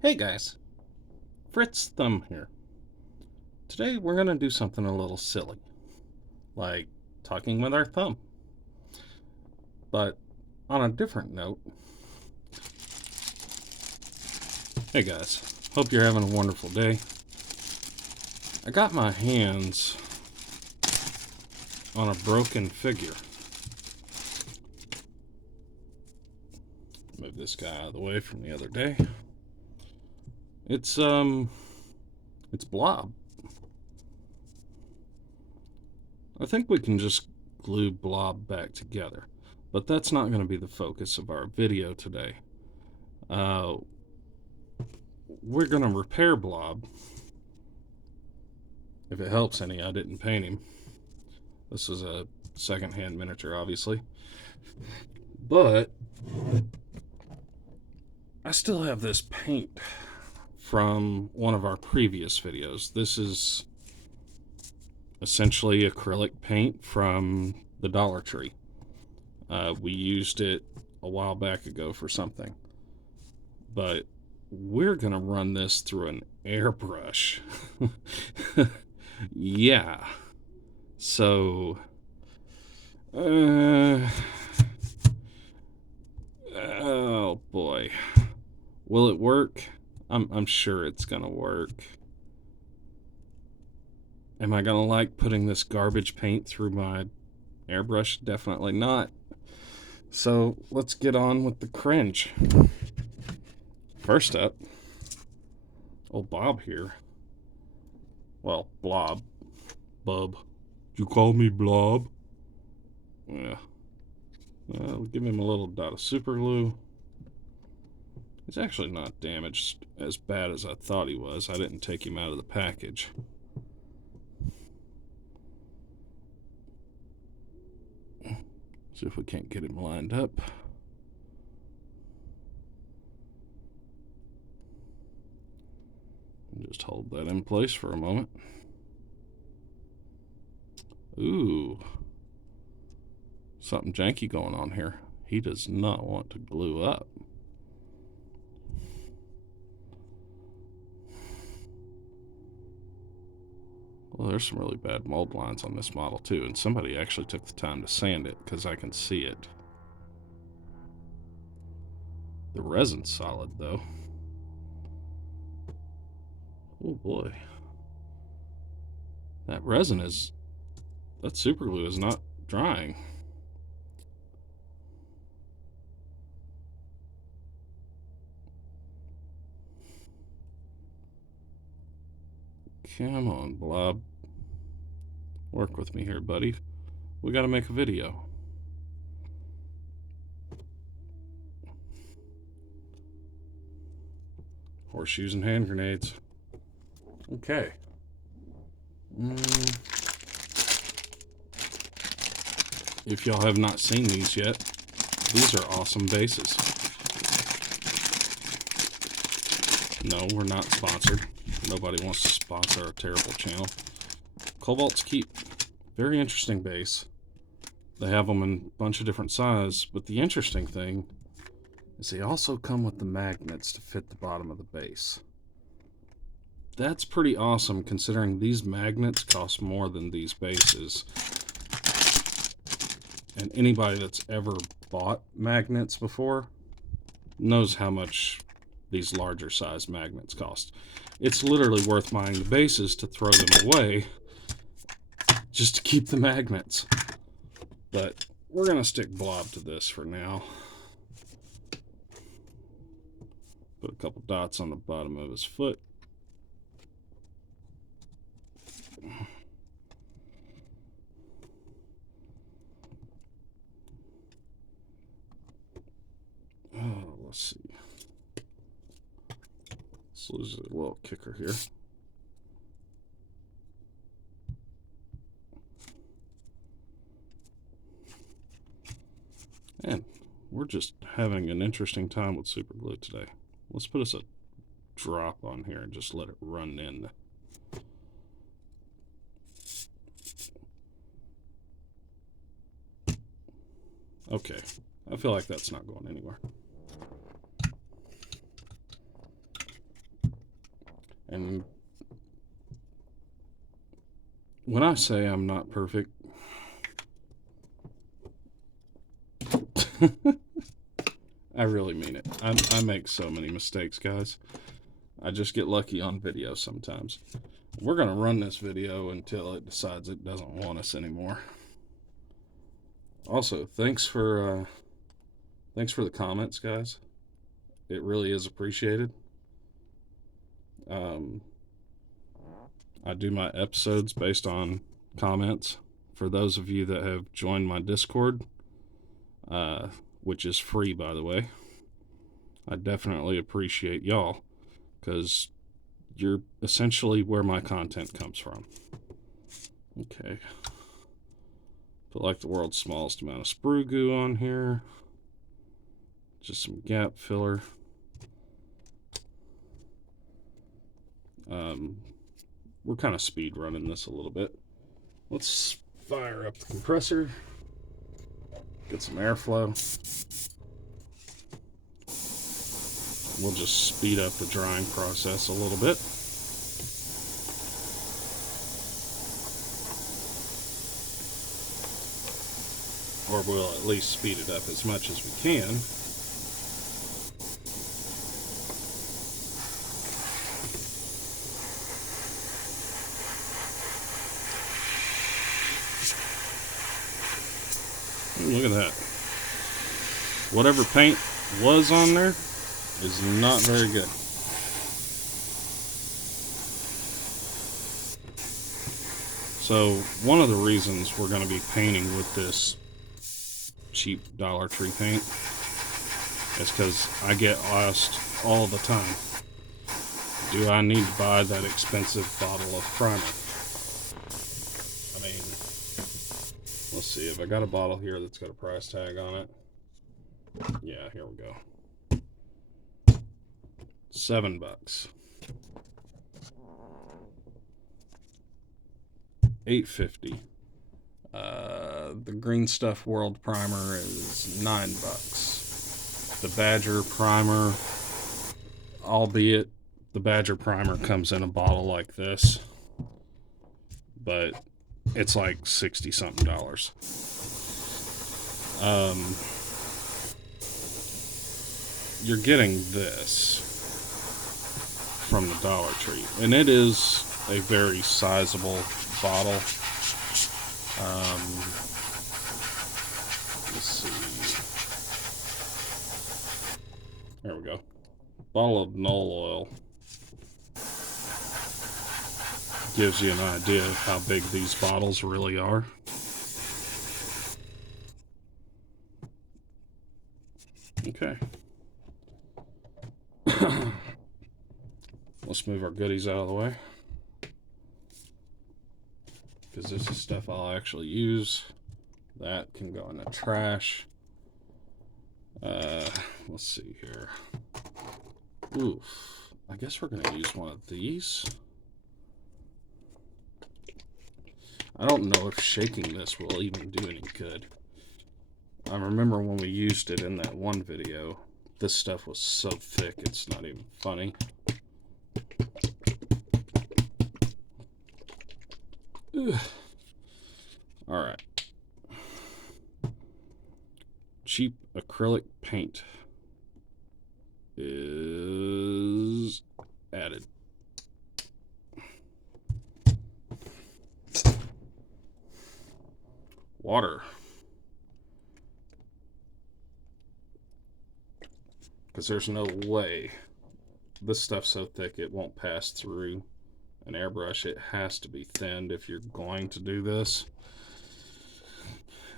Hey guys, Fritz Thumb here. Today we're going to do something a little silly, like talking with our thumb. But on a different note, hey guys, hope you're having a wonderful day. I got my hands on a broken figure. Move this guy out of the way from the other day. It's Blob. I think we can just glue Blob back together, but that's not going to be the focus of our video today. We're going to repair Blob. If it helps any, I didn't paint him. This is a second-hand miniature, obviously. But I still have this paint from one of our previous videos. This is essentially acrylic paint from the Dollar Tree. We used it a while back ago for something. But we're going to run this through an airbrush. Yeah. So, oh boy. Will it work? I'm sure it's gonna work. Am I gonna like putting this garbage paint through my airbrush? Definitely not. So let's get on with the cringe. First up, old Bob here. Well, Blob. Bub. You call me Blob? Yeah. We'll give him a little dot of super glue. He's actually not damaged as bad as I thought he was. I didn't take him out of the package. See if we can't get him lined up. Just hold that in place for a moment. Ooh. Something janky going on here. He does not want to glue up. Well, there's some really bad mold lines on this model too, and somebody actually took the time to sand it because I can see it. The resin's solid though. Oh boy. That super glue is not drying. Come on, Blob. Work with me here, buddy. We gotta make a video. Horseshoes and hand grenades. Okay. If y'all have not seen these yet, these are awesome bases. No, we're not sponsored. Nobody wants to sponsor our terrible channel. Cobalt's Keep. Very interesting base. They have them in a bunch of different sizes, but the interesting thing is they also come with the magnets to fit the bottom of the base. That's pretty awesome considering these magnets cost more than these bases. And anybody that's ever bought magnets before knows how much these larger size magnets cost. It's literally worth buying the bases to throw them away just to keep the magnets. But we're going to stick Blob to this for now. Put a couple dots on the bottom of his foot. Oh, let's see. So this is a little kicker here. And we're just having an interesting time with super glue today. Let's put us a drop on here and just let it run in. Okay, I feel like that's not going anywhere. And when I say I'm not perfect, I really mean it. I make so many mistakes, guys. I just get lucky on video sometimes. We're going to run this video until it decides it doesn't want us anymore. Also, thanks for the comments, guys. It really is appreciated. I do my episodes based on comments. For those of you that have joined my Discord, which is free, by the way, I definitely appreciate y'all, because you're essentially where my content comes from. Okay. Put like the world's smallest amount of sprue goo on here. Just some gap filler. We're kind of speed running this a little bit. Let's fire up the compressor. Get some airflow. We'll just speed up the drying process a little bit. Or we'll at least speed it up as much as we can. Look at that. Whatever paint was on there is not very good. So one of the reasons we're going to be painting with this cheap Dollar Tree paint is because I get asked all the time, do I need to buy that expensive bottle of primer? I mean, let's see, if I got a bottle here that's got a price tag on it. Yeah, here we go. $7. $8.50. The Green Stuff World Primer is $9. The Badger Primer, albeit the Badger Primer comes in a bottle like this, but it's like $60-something. You're getting this from the Dollar Tree, and it is a very sizable bottle. Let's see. There we go. Bottle of Knoll Oil gives you an idea of how big these bottles really are. Okay. Let's move our goodies out of the way, because this is stuff I'll actually use. That can go in the trash. Let's see here. Oof. I guess we're going to use one of these. I don't know if shaking this will even do any good. I remember when we used it in that one video, this stuff was so thick it's not even funny. Alright. Cheap acrylic paint is added. Water. Because there's no way this stuff's so thick it won't pass through an airbrush. It has to be thinned if you're going to do this.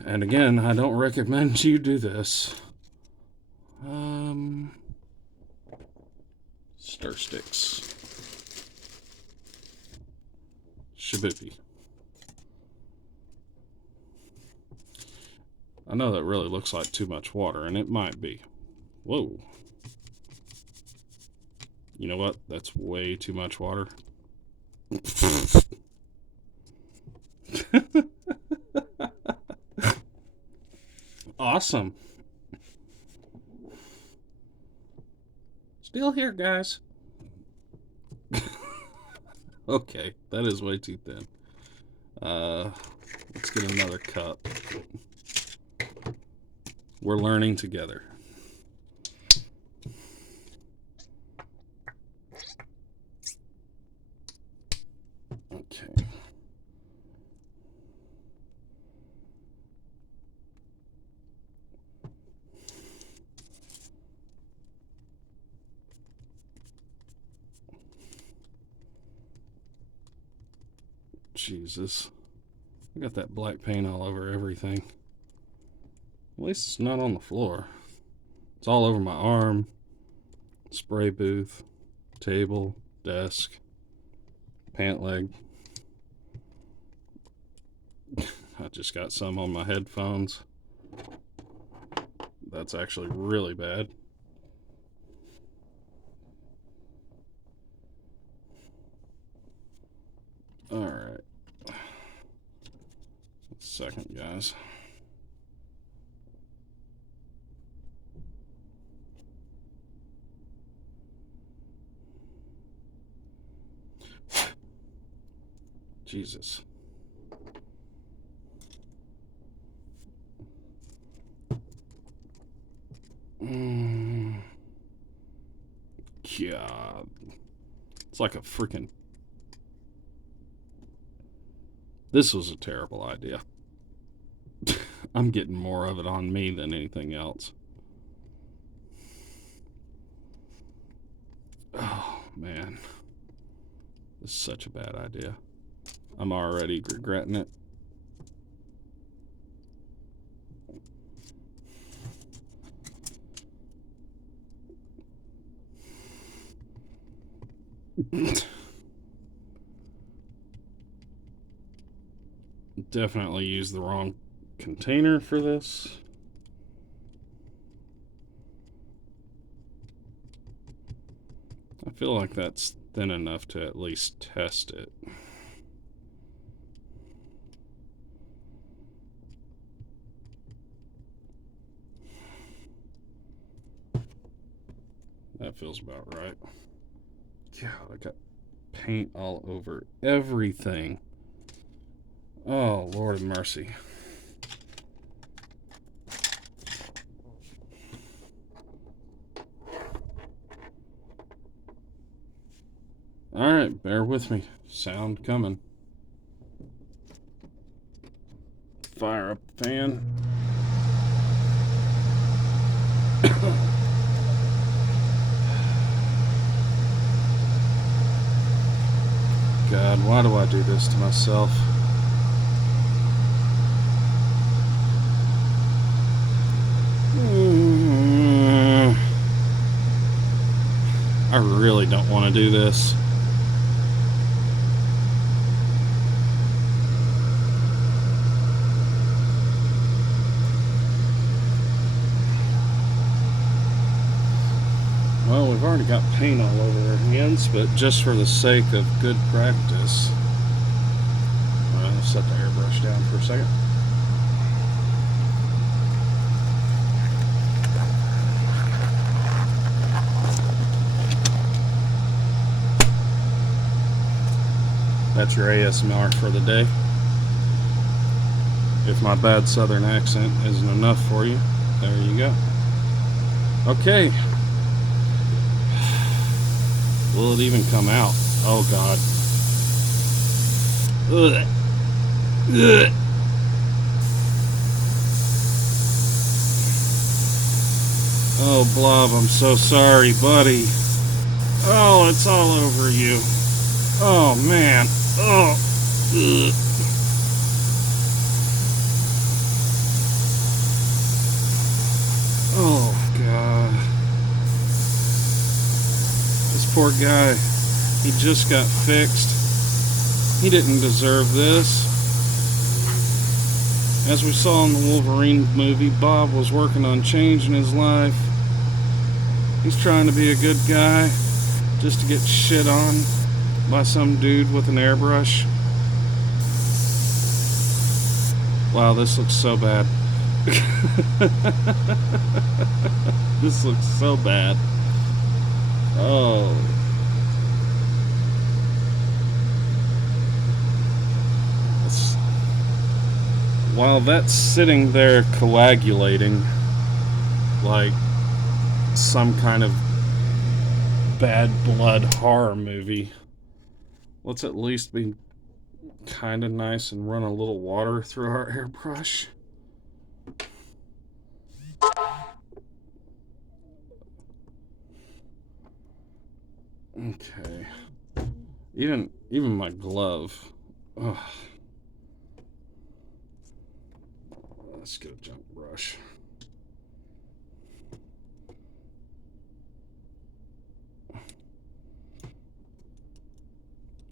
And again, I don't recommend you do this. Stir sticks. Shaboopy. I know that really looks like too much water, and it might be. Whoa. You know what? That's way too much water. Awesome. Still here, guys. Okay, that is way too thin. Let's get another cup. We're learning together. Okay. Jesus. I got that black paint all over everything. At least it's not on the floor. It's all over my arm, spray booth, table, desk, pant leg. I just got some on my headphones. That's actually really bad. Alright. Second, guys. Jesus. God. It's like a freaking... This was a terrible idea. I'm getting more of it on me than anything else. Oh, man. This is such a bad idea. I'm already regretting it. Definitely used the wrong container for this. I feel like that's thin enough to at least test it. That feels about right. God, I got paint all over everything. Oh, Lord of mercy. Alright, bear with me. Sound coming. Fire up the fan. God, why do I do this to myself? I really don't want to do this. Well, we've already got paint all over our hands, but just for the sake of good practice, I'll set the airbrush down for a second. That's your ASMR for the day. If my bad southern accent isn't enough for you, there you go. Okay. Will it even come out? Oh, God. Ugh. Ugh. Oh, Blob, I'm so sorry, buddy. Oh, it's all over you. Oh, man. Oh. Ugh. Oh, God. This poor guy, he just got fixed. He didn't deserve this. As we saw in the Wolverine movie, Bob was working on changing his life. He's trying to be a good guy just to get shit on by some dude with an airbrush. Wow, this looks so bad. This looks so bad. Oh. while that's sitting there coagulating like some kind of bad blood horror movie, let's at least be kind of nice and run a little water through our airbrush. Okay. Even my glove. Ugh. Let's get a junk brush.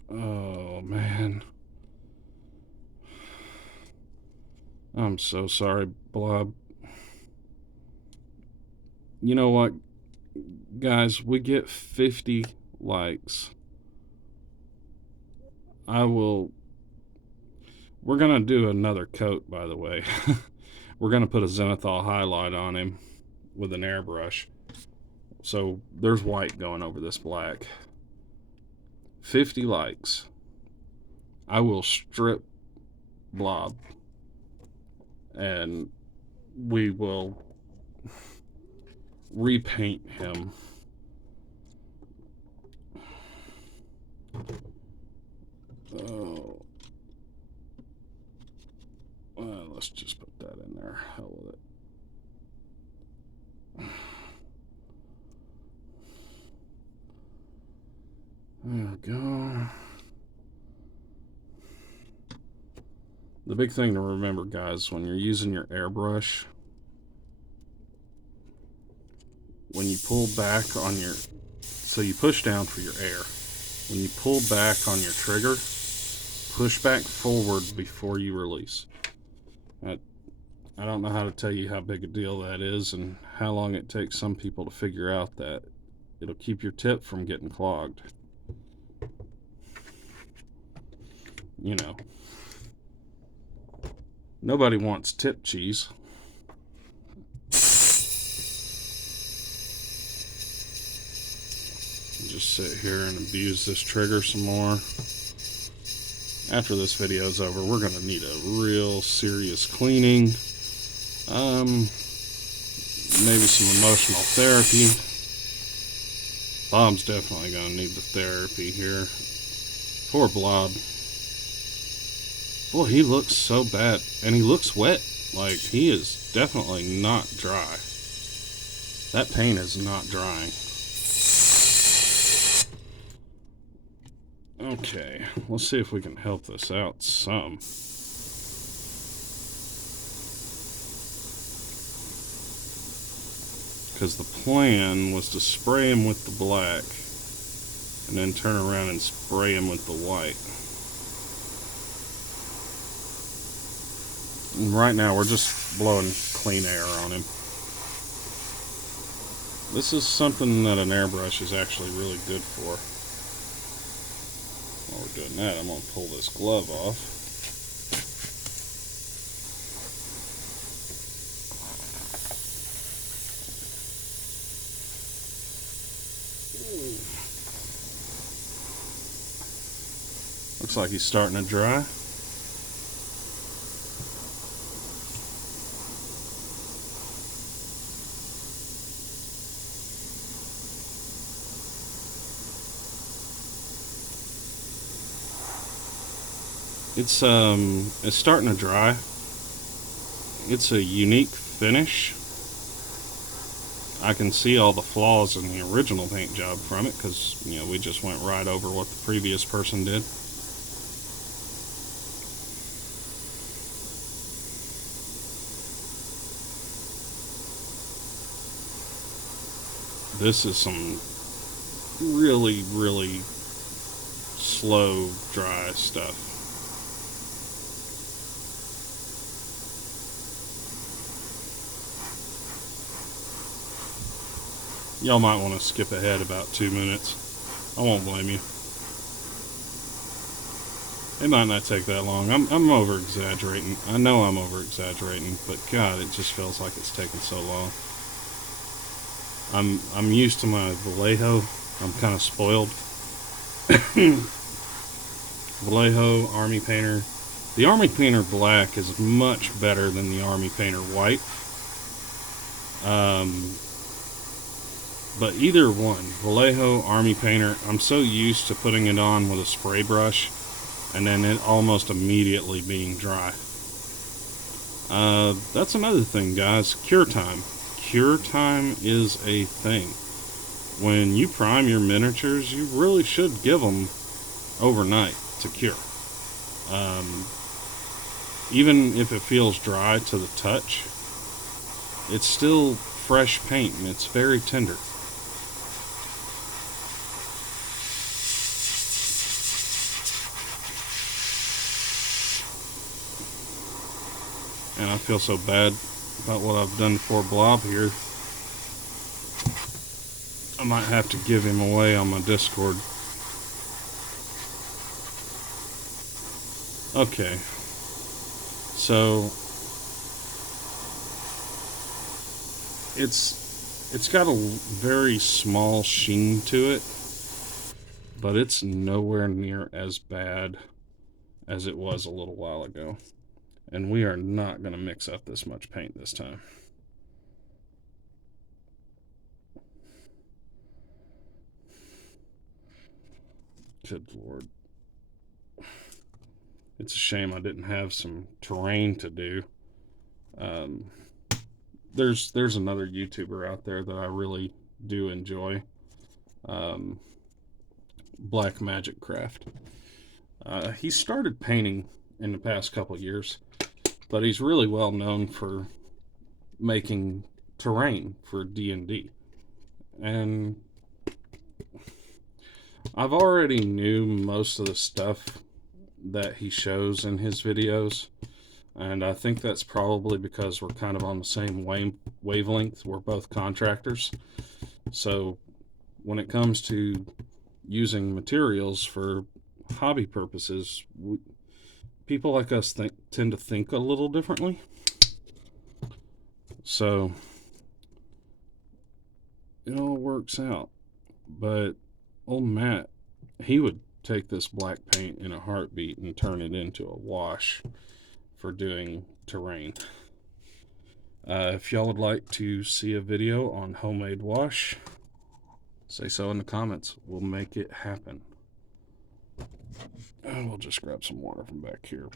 Oh man. I'm so sorry, Blob. You know what, guys? We get 50 likes. We're gonna do another coat, by the way. We're gonna put a zenithal highlight on him with an airbrush. So there's white going over this black. 50 likes. I will strip Blob. And we will repaint him. Oh. Well, let's just put that in there. Hell with it. There we go. The big thing to remember, guys, when you're using your airbrush, when you pull back on your, so you push down for your air. When you pull back on your trigger, push back forward before you release. I don't know how to tell you how big a deal that is and how long it takes some people to figure out that it'll keep your tip from getting clogged. You know. Nobody wants tip cheese. Just sit here and abuse this trigger some more. After this video is over, we're going to need a real serious cleaning. Maybe some emotional therapy. Bob's definitely going to need the therapy here. Poor Blob. Boy, he looks so bad. And he looks wet. Like, he is definitely not dry. That paint is not drying. Okay, let's see if we can help this out some. Because the plan was to spray him with the black and then turn around and spray him with the white. And right now we're just blowing clean air on him. This is something that an airbrush is actually really good for. While we're doing that, I'm going to pull this glove off. Looks like he's starting to dry. It's starting to dry. It's a unique finish. I can see all the flaws in the original paint job from it because, you know, we just went right over what the previous person did. This is some really, really slow, dry stuff. Y'all might want to skip ahead about 2 minutes. I won't blame you. It might not take that long. I'm over-exaggerating. I know I'm over-exaggerating, but God, it just feels like it's taking so long. I'm used to my Vallejo. I'm kind of spoiled. Vallejo, Army Painter, The Army Painter Black is much better than the Army Painter White. But either one, Vallejo, Army Painter, I'm so used to putting it on with a spray brush and then it almost immediately being dry. That's another thing, guys. Cure time. Cure time is a thing. When you prime your miniatures, you really should give them overnight to cure. Even if it feels dry to the touch, it's still fresh paint and it's very tender. And I feel so bad about what I've done for Blob here. I might have to give him away on my Discord. Okay. So it's got a very small sheen to it, but it's nowhere near as bad as it was a little while ago. And we are not going to mix up this much paint this time. Good Lord. It's a shame I didn't have some terrain to do. There's another YouTuber out there that I really do enjoy. Black Magic Craft. He started painting in the past couple years, but he's really well known for making terrain for D&D. And I've already knew most of the stuff that he shows in his videos, and I think that's probably because we're kind of on the same wavelength. We're both contractors, so when it comes to using materials for hobby purposes, people like us tend to think a little differently. So it all works out. But old Matt, he would take this black paint in a heartbeat and turn it into a wash for doing terrain. If y'all would like to see a video on homemade wash, say so in the comments. We'll make it happen. We'll just grab some water from back here.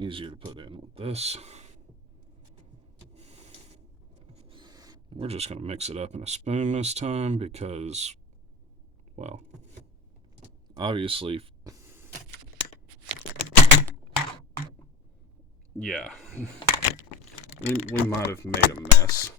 Easier to put in with this. We're just going to mix it up in a spoon this time because, well, obviously, yeah, we might have made a mess.